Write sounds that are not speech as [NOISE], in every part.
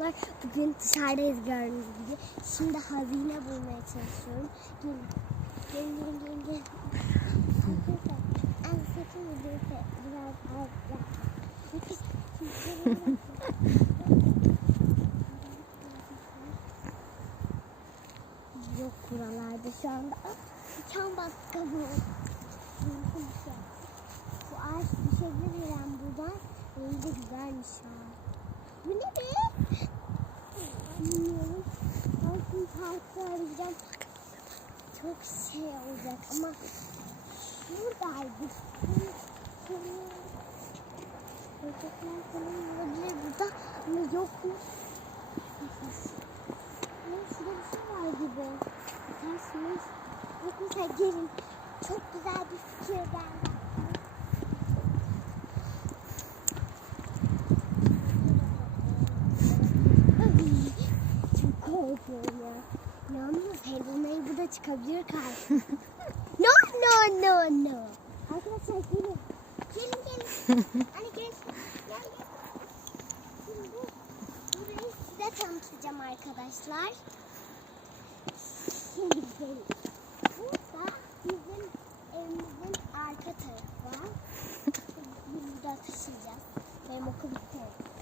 çocuklar. Bugün dışarıdayız gördüğünüz gibi. Şimdi hazine bulmaya çalışıyorum. Gelin. Gelin gelin gelin. gelin. Arkadaşlar en sakın videoyu biraz fazla. Nefis. Yok buralarda şu anda. Ah, Uçan baskını. Bu ağaç düşebilir yani buradan. Rengi de güzelmiş ha. Bu ne be? Bilmiyorum. Şimdi parkta arayacağım. Çok şey olacak ama şuradaydı. Böcekler falan olabilir burada ama yokmuş. Ya şurada bir şey var gibi. Tersmiş. Bak mesela gelin. Çok güzel bir fikir geldi. Ay, Çok korkuyorum ya. Yalnız Helena bu da çıkabilir karşıma. [LAUGHS] no no no no. Arkadaşlar gelin. Gelin gelin. [LAUGHS] Anne gelin. Gel gel. Şimdi burayı size tanıtacağım arkadaşlar. Şimdi gelin. Burada bizim evimizin arka tarafı burada taşıyacağız. Benim okul bitti.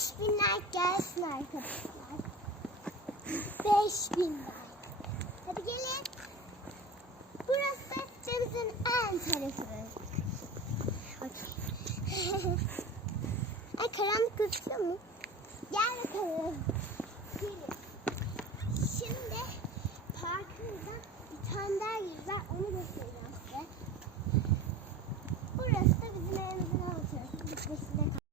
5000 like gelsin arkadaşlar. 5000 like. Hadi gelin. Burası cevizin en tarafı. Okay. [LAUGHS] Ay karanlık gözüküyor mu? Gel bakalım. Gelin.